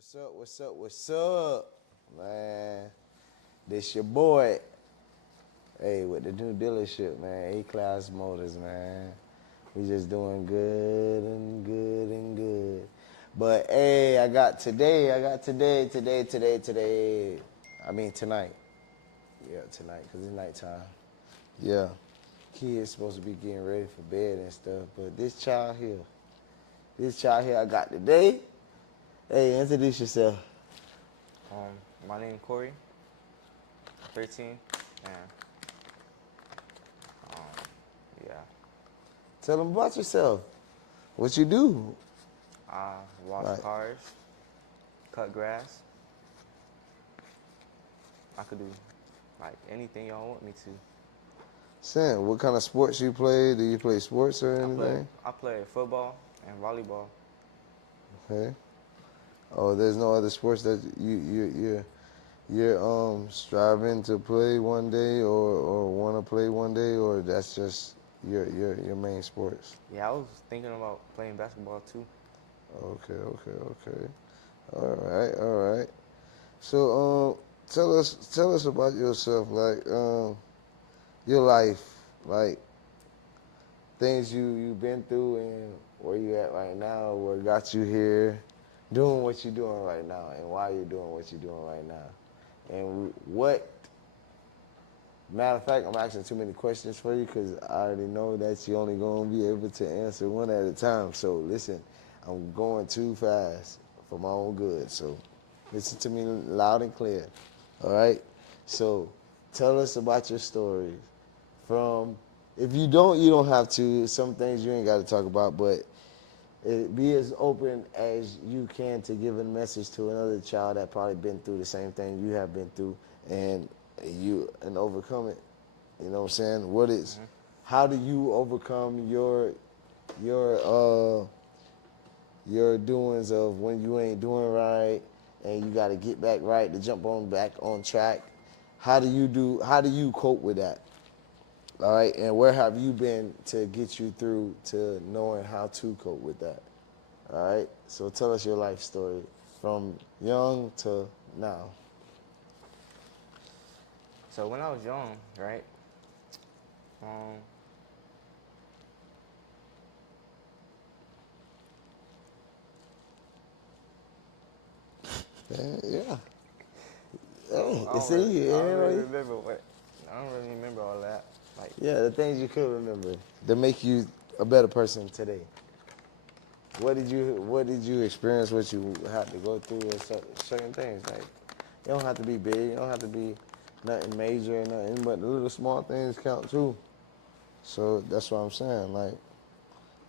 What's up? What's up? What's up, man? This your boy. Hey, with the new dealership, man. A-Class Motors, man. We just doing good and good and good. But hey, today. I mean tonight. Yeah, tonight, cause it's nighttime. Yeah, kids supposed to be getting ready for bed and stuff. But this child here, I got today. Hey, introduce yourself. My name Corey, 13, and um, yeah, Tell them about yourself. What you do? I wash Like, cars, cut grass. I could do like anything y'all want me to. Sam, what kind of sports you play? Do you play sports or anything? I play football and volleyball. Okay. Oh, there's no other sports that you're striving to play one day or want to play one day, or that's just your main sports. Yeah, I was thinking about playing basketball too. Okay. All right. So tell us about yourself, like your life, like things you've been through and where you at right now, what got you here, doing what you're doing right now, and why you're doing what you're doing right now, and what. Matter of fact, I'm asking too many questions for you because I already know that you're only going to be able to answer one at a time. So listen, I'm going too fast for my own good. So listen to me loud and clear. All right. So tell us about your story from. If you don't have to. Some things you ain't got to talk about, but be as open as you can to give a message to another child that probably been through the same thing you have been through, and overcome it. You know what I'm saying? Hmm How do you overcome your uh your doings of when you ain't doing right and you got to get back right to jump on back on track? How do you cope with that? All right, and where have you been to get you through to knowing how to cope with that? All right, so tell us your life story from young to now. So when I was young, right? Um, Yeah. so Hey, see, I don't really remember what. I don't really remember all that. Like, yeah, the things you could remember that make you a better person today. What did you experience? What you had to go through or certain things? Like, it don't have to be big. It don't have to be nothing major or nothing, but the little small things count too. So that's what I'm saying. Like,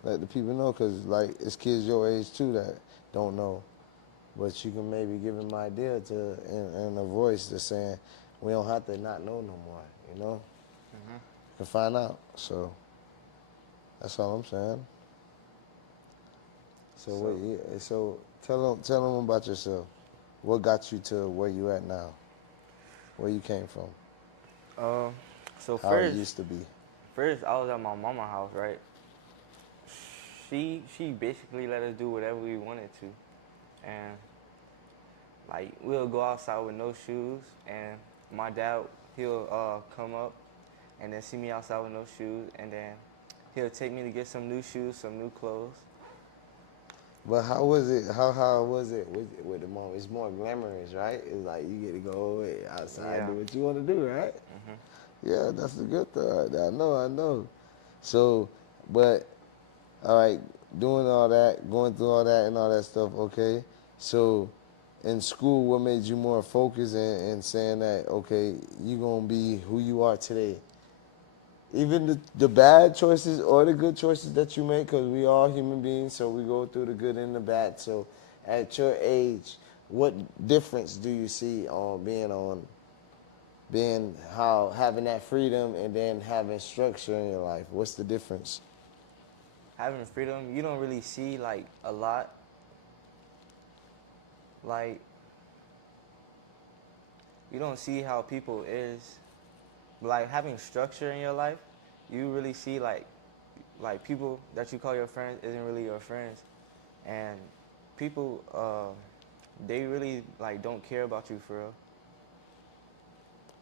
let the people know, cause like it's kids your age too that don't know, but you can maybe give them an idea to and a voice that's saying we don't have to not know no more. You know, hmm you can find out. So that's all I'm saying. So what? so, Yeah, so tell them about yourself. What got you to where you at now? Where you came from? uh, so How it first, used to be? first I was at my mama's house, right? She basically let us do whatever we wanted to, and like we'll go outside with no shoes, and my dad he'll come up and then see me outside with no shoes, and then he'll take me to get some new shoes, some new clothes. But how was it? How was it with the mom? It's more glamorous, right? It's like you get to go outside, Yeah. do what you want to do, right? Mhm. Yeah, that's the good thing right there. I know. So, but all right, doing all that, going through all that and all that stuff. Okay, so in school, what made you more focused and saying that okay, you gonna be who you are today? Even the bad choices or the good choices that you make, because we are human beings, so we go through the good and the bad. So, at your age, what difference do you see being how having that freedom and then having structure in your life? What's the difference? Having freedom, you don't really see like a lot. Like you don't see how people is. But like having structure in your life, you really see like people that you call your friends isn't really your friends, and people they really like don't care about you for real.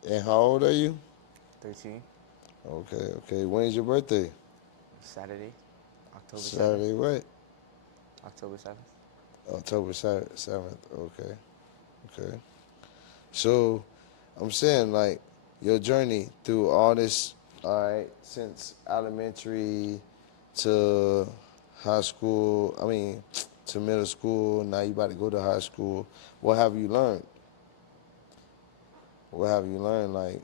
And how old are you? 13, Okay, okay. When's your birthday? Saturday, October 7th. Saturday, what? October 7th. October 7th. Okay, okay. So, I'm saying, like, your journey through all this, all right, since elementary to high school, I mean, to middle school, now you about to go to high school. What have you learned? What have you learned, like,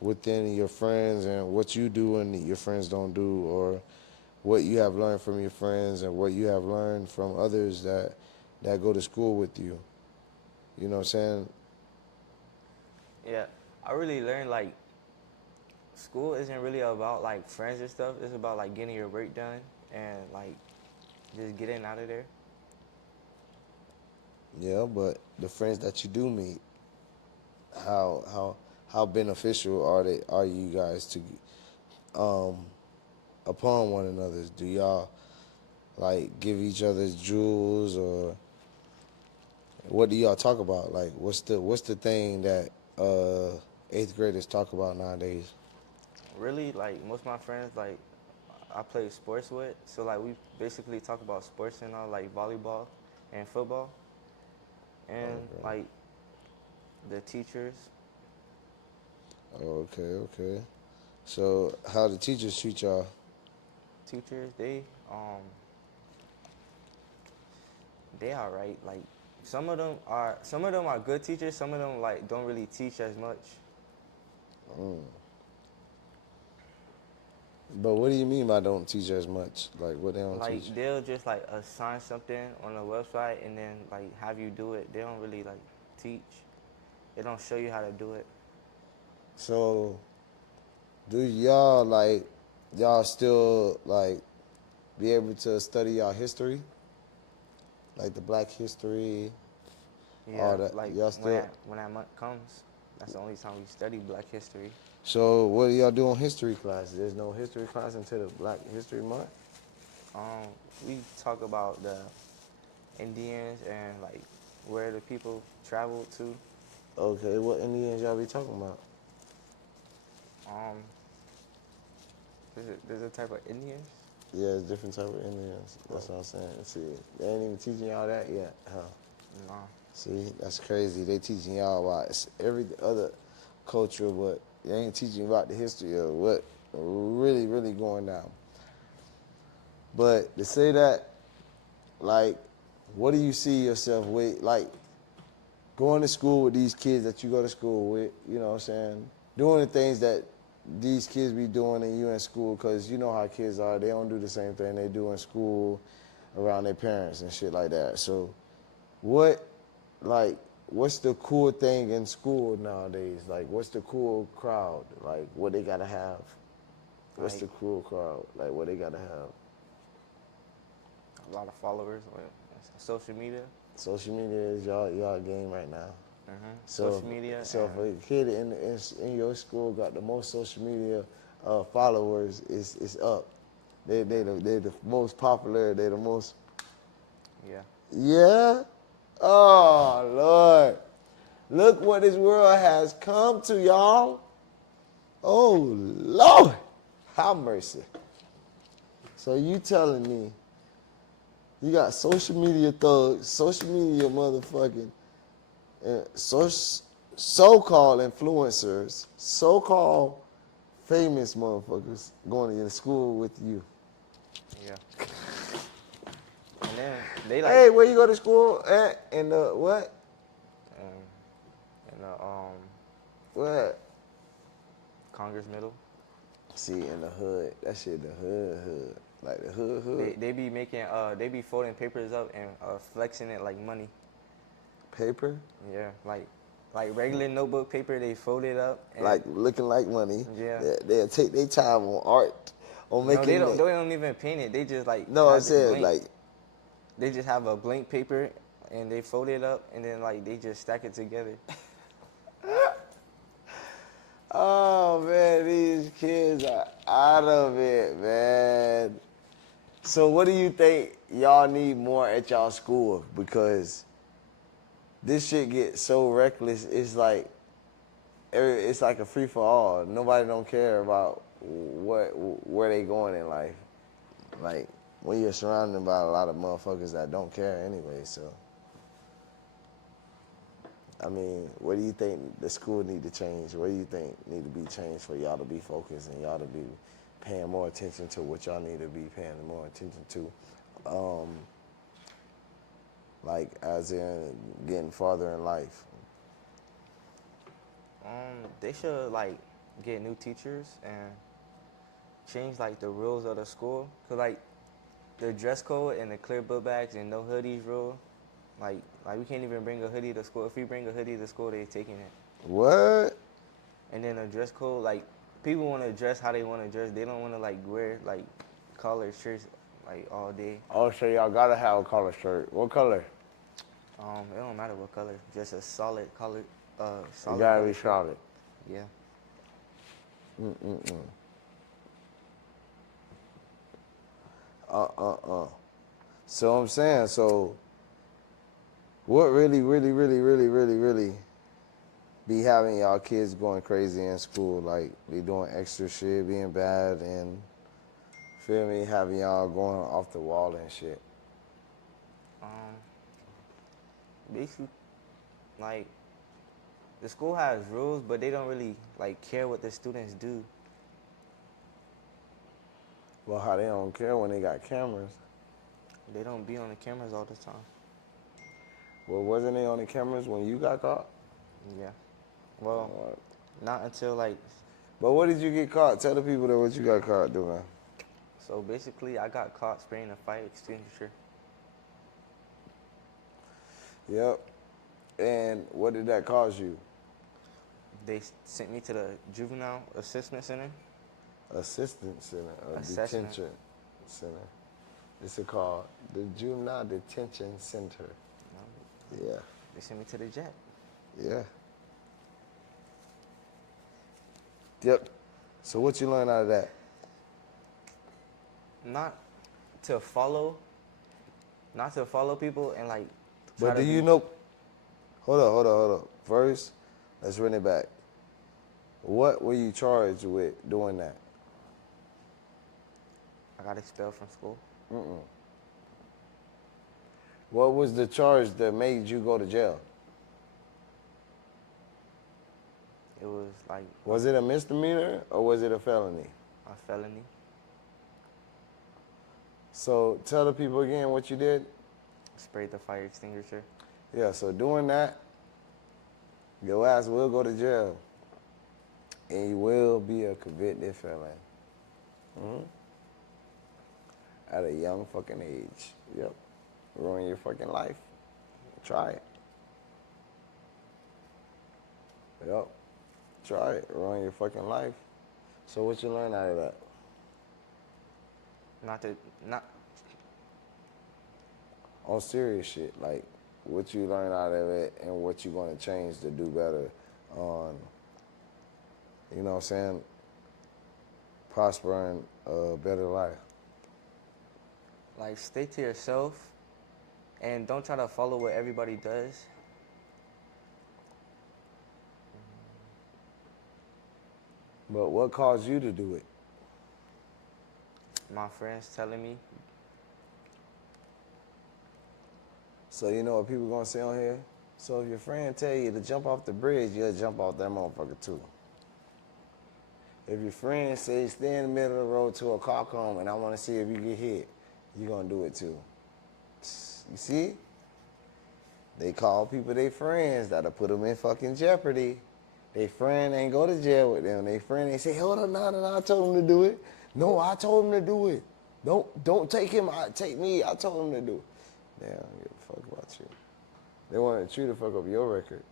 within your friends and what you do and your friends don't do, or what you have learned from your friends and what you have learned from others that go to school with you. You know what I'm saying? Yeah, I really learned like school isn't really about like friends and stuff. It's about like getting your work done and like just getting out of there. Yeah, but the friends that you do meet, how how how beneficial are you guys to um upon one another? Do y'all like give each other jewels, or what do y'all talk about? Like what's the thing that eighth graders talk about nowadays? Really, like most of my friends, like I play sports with, so like we basically talk about sports and all, like volleyball and football, and Okay. like the teachers. Okay, okay. So how the teachers treat y'all? Teachers, they all right. Like some of them are good teachers. Some of them like don't really teach as much. Mm. But what do you mean by don't teach as much? Like what they don't teach? Like they'll just like assign something on the website and then like have you do it. They don't really like teach. They don't show you how to do it. So do y'all like y'all still like be able to study y'all history? Like the black history, all Yeah, that. like Y'all when still. that month comes, that's the only time we study Black history. So what do y'all do on history classes? There's no history class until the Black History Month. Um, we talk about the Indians and like where the people traveled to. Okay, what Indians y'all be talking about? Um, there's a type of Indians. Yeah, it's different type of Indians. Oh, That's what I'm saying. See, they ain't even teaching y'all that yet, huh? no. See, that's crazy. They teaching y'all about every other culture, but they ain't teaching about the history of what really, really going down. But to say that, like, what do you see yourself with, like, going to school with these kids that you go to school with, you know what I'm saying? Doing the things that these kids be doing and you in school, because you know how kids are. They don't do the same thing they do in school around their parents and shit like that. So, what, like, what's the cool thing in school nowadays? Like, what's the cool crowd? Like, what they gotta have? What's Like the cool crowd? Like, what they gotta have? a lot of followers on social media. Social media is y'all game right now. So Social media so if and a kid in your school got the most social media followers, is up. yeah, They the most popular. They the most. yeah, Yeah. Oh Lord, look what this world has come to, y'all. Oh Lord, have mercy. So you telling me you got social media thugs, social media motherfucking so, so-called influencers, so-called famous motherfuckers going to school with you. yeah. And then they like Hey, where you go to school at? In the what? um, in the What? Congress Middle. See, in the hood. That shit, the hood. Like the hood. They be making they be folding papers up and flexing it like money. Paper. Yeah, like regular notebook paper, they fold it up and Like looking like money. yeah. They'll take their time on art, on No, they making don't. it. They don't even paint it. They just like No, I have it said blank. like, They just have a blank paper and they fold it up and then like they just stack it together. oh man, these kids are out of it, man. So what do you think y'all need more at y'all school? Because this shit gets so reckless. It's like it's like a free for all. Nobody don't care about where they going in life. Like when you're surrounded by a lot of motherfuckers that don't care anyway. So, I mean, what do you think the school need to change? What do you think need to be changed for y'all to be focused and y'all to be paying more attention to what y'all need to be paying more attention to? Like as in getting farther in life. They should like get new teachers and change like the rules of the school. Cause like the dress code and the clear book bags and no hoodies rule. Like we can't even bring a hoodie to school. If we bring a hoodie to school, they taking it. What? And then a dress code, like people want to dress how they want to dress. They don't want to like wear like collared shirts like all day. Oh, so y'all gotta have a collar shirt. What color? It don't matter what color, just a solid color, It solid gotta color be shirt. solid. Yeah. So I'm saying, so what really be having y'all kids going crazy in school, like they doing extra shit, being bad, and feel me, having y'all going off the wall and shit. Um, Basically, like the school has rules, but they don't really like care what the students do. Well, how they don't care when they got cameras. They don't be on the cameras all the time. Well, wasn't they on the cameras when you got caught? Yeah. Well, not until like But what did you get caught? Tell the people that what you got caught doing. so basically I got caught spraying a fire extinguisher. Yep. And what did that cause you? They sent me to the juvenile assessment center. Assistance center, or Assessment. detention center. It's called the Juvenile Detention Center. Yeah, They sent me to the jet. yeah. Yep. So what you learn out of that? Not to follow, not to follow people and like. But do you know? Hold up. First, let's run it back. What were you charged with doing that? I got expelled from school. What was the charge that made you go to jail? It was like Was it a misdemeanor or was it a felony? a felony. So tell the people again what you did. Sprayed the fire extinguisher. Yeah, so doing that, your ass will go to jail. And you will be a convicted felon. At a young fucking age. Yep. Ruin your fucking life. Try it. Yep. Try it. Ruin your fucking life. So what you learn out of that? Not On serious shit, like what you learn out of it and what you gonna change to do better on, you know what I'm saying, prospering a better life. like stay to yourself and don't try to follow what everybody does. But what caused you to do it? My friends telling me. So you know what people gonna say on here? So if your friend tell you to jump off the bridge, you'll jump off that motherfucker too. If your friend says stay in the middle of the road till a car come and I wanna see if you get hit, you gonna do it too. You see? They call people they friends that'll put them in fucking jeopardy. They friend ain't go to jail with them. They friend ain't say, hold on, no, I told him to do it. No, I told him to do it. Don't take him, take me, I told him to do it. They don't give a fuck about you. They wanted you to fuck up your record.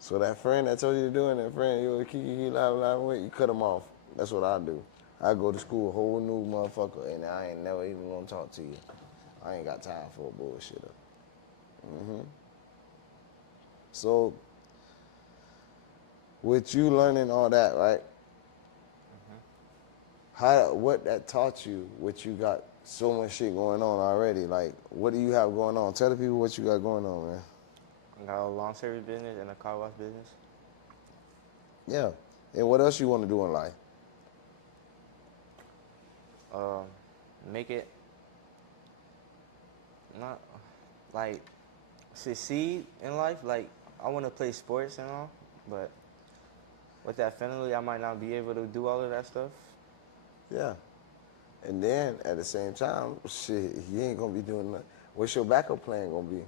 So that friend that told you to do it, that friend you was kiki live with, you cut them off. That's what I do. I go to school a whole new motherfucker, and I ain't never even gonna talk to you. I ain't got time for a bullshitter. So, with you learning all that, right? What that taught you, what you got so much shit going on already. Like, what do you have going on? Tell the people what you got going on, man. I got a lawn service business and a car wash business. Yeah. And what else you want to do in life? Um, make it not like succeed in life. Like I want to play sports and all, but with that family, I might not be able to do all of that stuff. Yeah. And then at the same time, shit, you ain't gonna be doing nothing. What's your backup plan gonna be?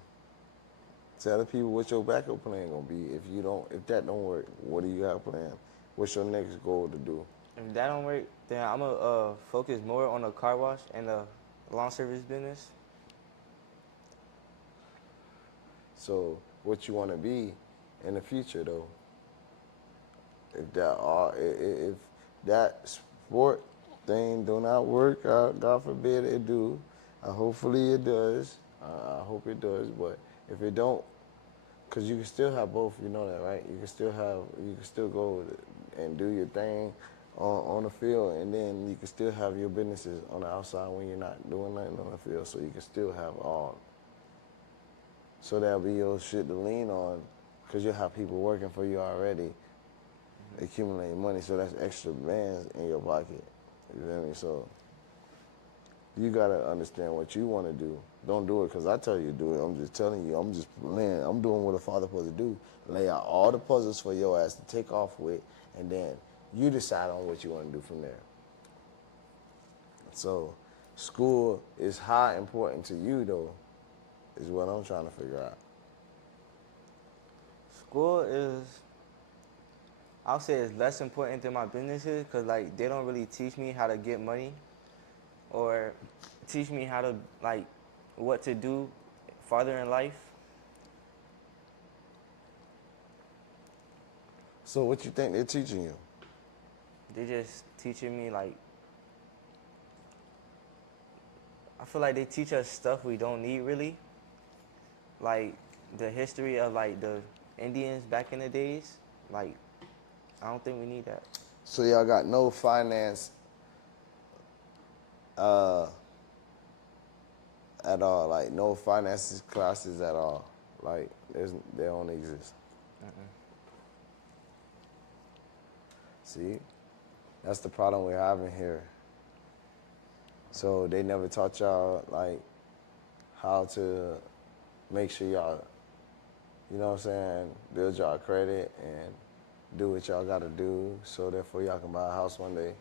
Tell the people what your backup plan gonna be. If that don't work, what do you have planned? What's your next goal to do? If that don't work, then I'm gonna focus more on the car wash and the lawn service business. So what you want to be in the future though? If that sport thing do not work out, God forbid it do. Hopefully it does. I hope it does. But if it don't, cause you can still have both. You know that, right? You can still go and do your thing on the field, and then you can still have your businesses on the outside when you're not doing nothing on the field. So you can still have all. So that'll be your shit to lean on, cause you'll have people working for you already, accumulating money. So that's extra bands in your pocket. You feel me? So you gotta understand what you want to do. Don't do it because I tell you to do it. I'm just telling you. I'm doing what a father supposed to do. Lay out all the puzzles for your ass to take off with, and then you decide on what you want to do from there. So, school is how important to you though, is what I'm trying to figure out. School is, I'll say, it's less important than my businesses because like they don't really teach me how to get money or teach me how to like what to do farther in life. So, what you think they're teaching you? They just teaching me like I feel like they teach us stuff we don't need really, like the history of like the Indians back in the days. Like I don't think we need that. So y'all got no finance uh, at all, like no finances classes at all. Like they don't exist. See, that's the problem we're having here. So they never taught y'all like how to make sure y'all, you know what I'm saying, build y'all credit and do what y'all got to do so therefore y'all can buy a house one day.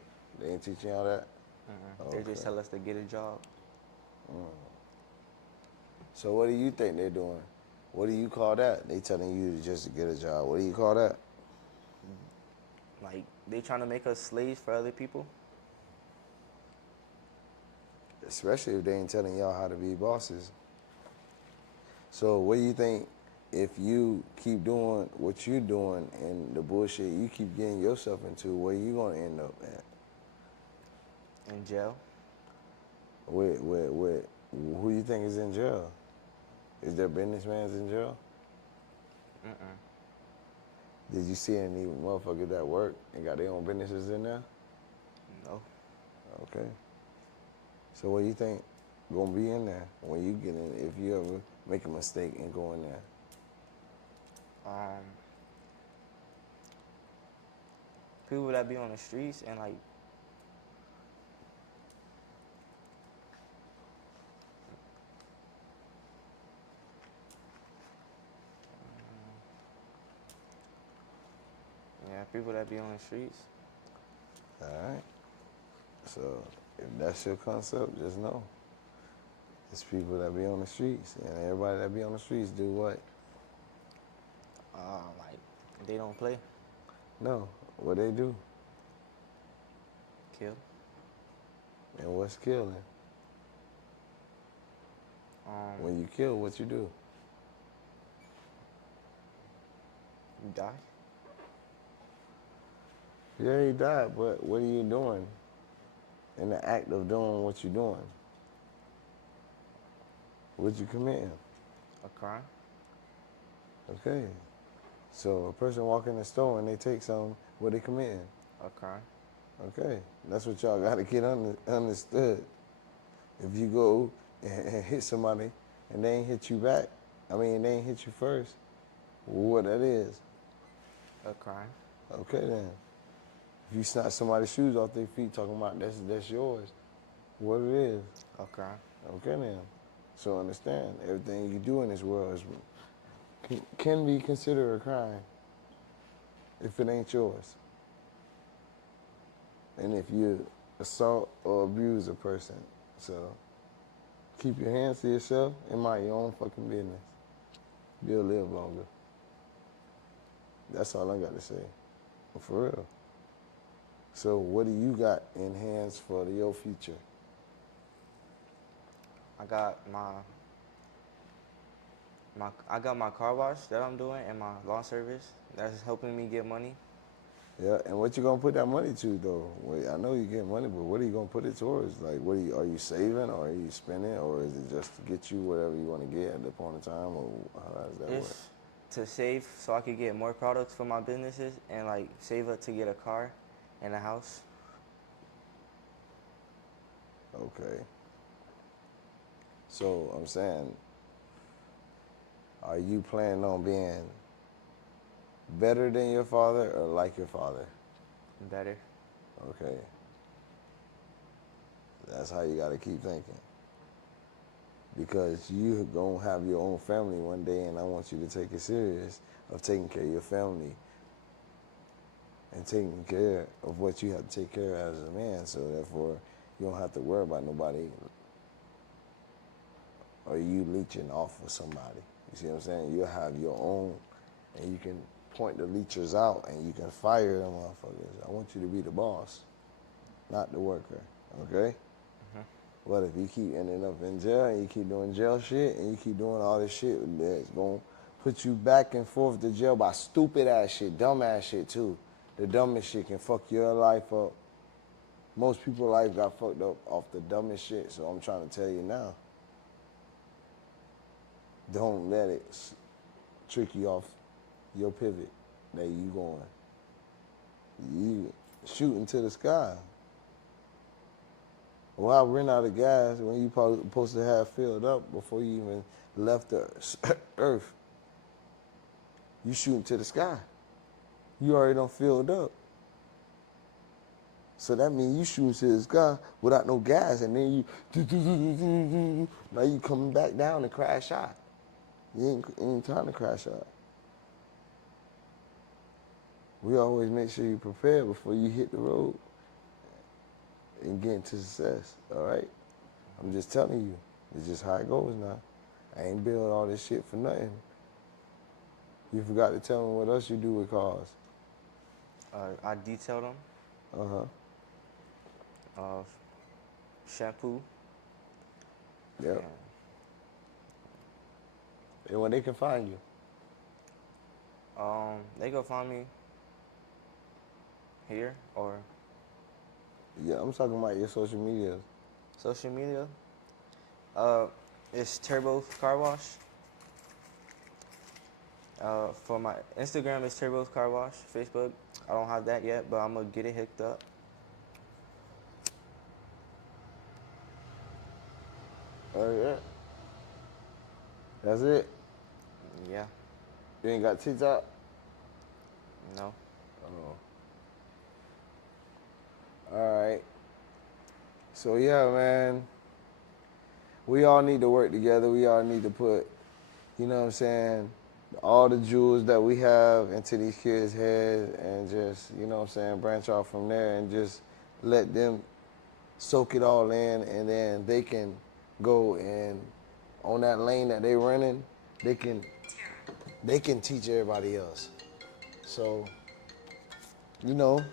They ain't teaching y'all that. They just Okay. tell us to get a job. So what do you think they're doing? What do you call that? They telling you to just get a job. What do you call that? Like they trying to make us slaves for other people. Especially if they ain't telling y'all how to be bosses. So what do you think if you keep doing what you're doing and the bullshit you keep getting yourself into, where you gonna end up at? In jail. With who you think is in jail? Is there businessmen in jail? Did you see any motherfuckers that work and got their own businesses in there? No. Okay. So what do you think gonna be in there when you get in, if you ever make a mistake and go in there? Um, People that be on the streets and like yeah, people that be on the streets. All right. So if that's your concept, just know it's people that be on the streets, and everybody that be on the streets do what? Like they don't play, No, what they do, kill. and what's killing. Um, When you kill, what you do? you die. You already died, but what are you doing in the act of doing what you're doing? What you committing? A crime. Okay. So a person walk in the store and they take some, what they committing? A crime. Okay. That's what y'all got to get understood. If you go and hit somebody and they ain't hit you back, they ain't hit you first, What that is? A crime. Okay then. If you snatch somebody's shoes off their feet, talking about that's yours. What it is? A crime. Okay then. So understand, everything you do in this world can be considered a crime if it ain't yours. And if you assault or abuse a person, so keep your hands to yourself and mind your own fucking business. You'll live longer. That's all I got to say. For real. So what do you got in hands for your future? I got I got my car wash that I'm doing and my lawn service that's helping me get money. Yeah, and what you gonna put that money to though? Wait, I know you get money, but what are you gonna put it towards? Like, are you saving, or are you spending, or is it just to get you whatever you want to get at the point in time, or how does that work? It's to save so I could get more products for my businesses and like save up to get a car and a house. Okay. So I'm saying, are you planning on being better than your father or like your father? Better. Okay. That's how you got to keep thinking. Because you going to have your own family one day, and I want you to take it serious of taking care of your family and taking care of what you have to take care of as a man. So therefore, you don't have to worry about nobody or you leeching off of somebody. You see what I'm saying? You'll have your own, and you can point the leechers out, and you can fire them motherfuckers. I want you to be the boss, not the worker, okay? But if you keep ending up in jail and you keep doing jail shit and you keep doing all this shit that's going to put you back and forth to jail by stupid ass shit, dumb ass shit too. The dumbest shit can fuck your life up. Most people's life got fucked up off the dumbest shit, so I'm trying to tell you now. Don't let it trick you off your pivot that you going. You shooting to the sky. Why run out of gas when you probably supposed to have filled up before you even left the earth? You shooting to the sky. You already done filled up. So that means you shooting to the sky without no gas, and then you now you coming back down and crash out. You ain't trying to crash out. We always make sure you prepare before you hit the road and get into success, all right? I'm just telling you. It's just how it goes now. I ain't building all this shit for nothing. You forgot to tell me what else you do with cars. I detail them. Shampoo. Yep. And when they can find you. They go find me here or Yeah, I'm talking about your social media. social media. It's Turbo's Car Wash. For my Instagram, it's Turbo's Car Wash. Facebook, I don't have that yet, but I'm gonna get it hooked up. Oh, yeah. That's it? Yeah. You ain't got TikTok? No. Oh. All right. So, yeah, man. We all need to work together. We all need to put, you know what I'm saying, all the jewels that we have into these kids' heads and just, you know what I'm saying, branch off from there and just let them soak it all in, and then they can go and on that lane that they running, they can teach everybody else. So, you know,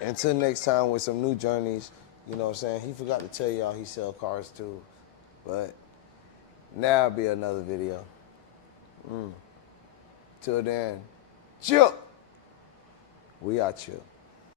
until next time with some new journeys, you know what I'm saying? He forgot to tell y'all he sell cars too. But now be another video. Till then, chill. We out chill.